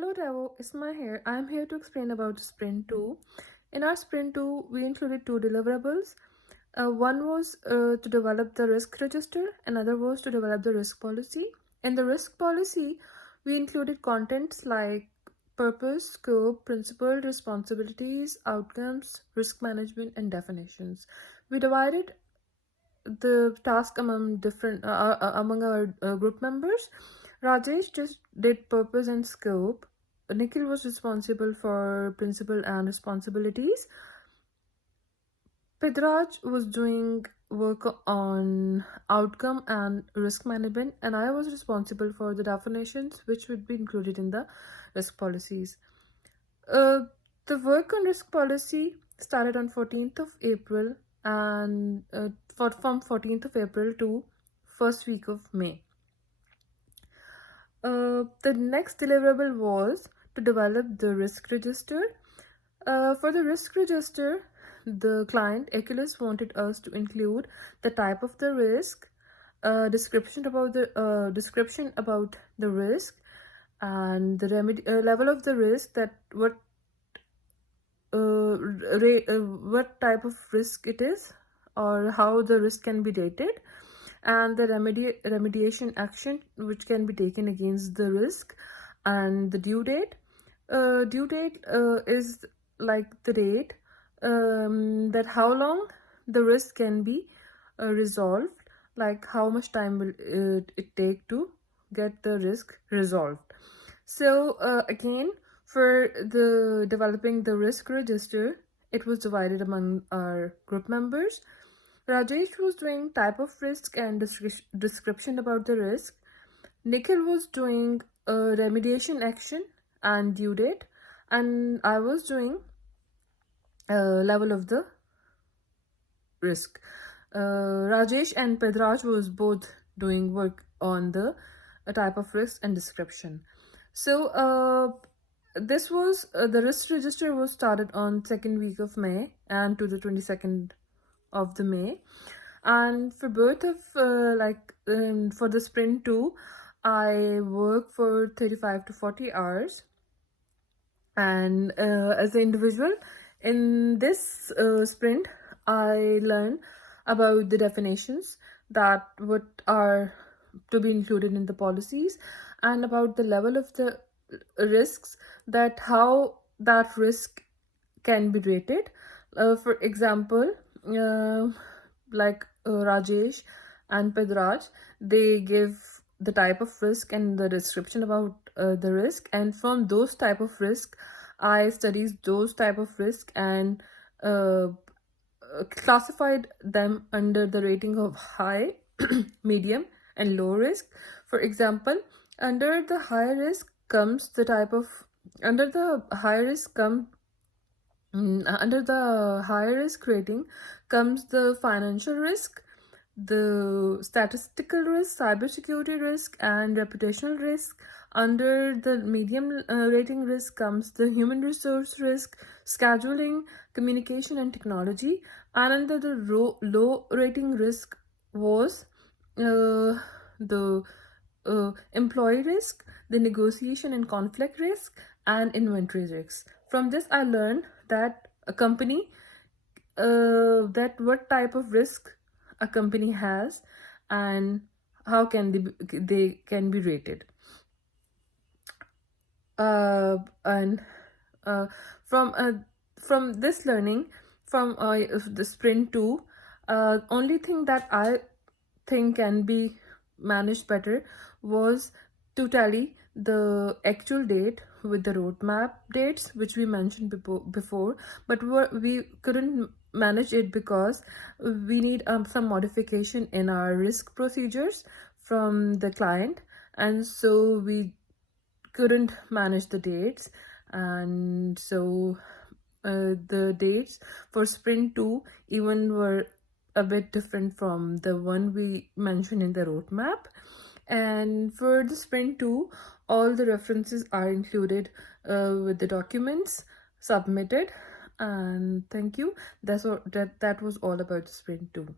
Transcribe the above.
Hello Devo, Isma here. I am here to explain about Sprint 2. In our Sprint 2, we included two deliverables. One was to develop the risk register, another was to develop the risk policy. In the risk policy, we included contents like purpose, scope, principle, responsibilities, outcomes, risk management, and definitions. We divided the task among our group members. Rajesh just did purpose and scope. Nikhil was responsible for principle and responsibilities. Pidraj was doing work on outcome and risk management, and I was responsible for the definitions, which would be included in the risk policies. The work on risk policy started on 14th of April and from 14th of April to first week of May. The next deliverable was to develop the risk register. For the risk register, the client Eculus wanted us to include the type of the risk, description about the risk, and the level of the risk, that what type of risk it is or how the risk can be rated, and the remediation action which can be taken against the risk, and the due date. Due date is like the date that how long the risk can be resolved, like how much time will it take to get the risk resolved. So again, for the developing the risk register, it was divided among our group members. Rajesh was doing type of risk and description about the risk. Nikhil was doing remediation action and due date, and I was doing level of the risk. Rajesh and Pedraj was both doing work on the type of risk and description. So this was the risk register was started on second week of May and to the 22nd of the May. And for both of for the sprint 2, I work for 35 to 40 hours. And as an individual in this sprint, I learn about the definitions that what are to be included in the policies, and about the level of the risks, that how that risk can be rated. For example, Rajesh and Pedraj, they give the type of risk and the description about the risk, and from those type of risk I studied those type of risk and classified them under the rating of high, medium, and low risk. For example, under the high risk comes the type of under the high risk come under the high risk rating comes the financial risk, the statistical risk, cybersecurity risk, and reputational risk. Under the medium rating risk comes the human resource risk, scheduling, communication, and technology. And under the low rating risk was the employee risk, the negotiation and conflict risk, and inventory risks. From this, I learned that a company, that what type of risk a company has and how can they can be rated. And from this learning from the sprint 2, only thing that I think can be managed better was to tally the actual date with the roadmap dates which we mentioned before, but we couldn't manage it because we need some modification in our risk procedures from the client, and so we couldn't manage the dates. And so the dates for sprint 2 even were a bit different from the one we mentioned in the roadmap. And for the sprint 2, all the references are included with the documents submitted. And thank you. That was all about the sprint 2.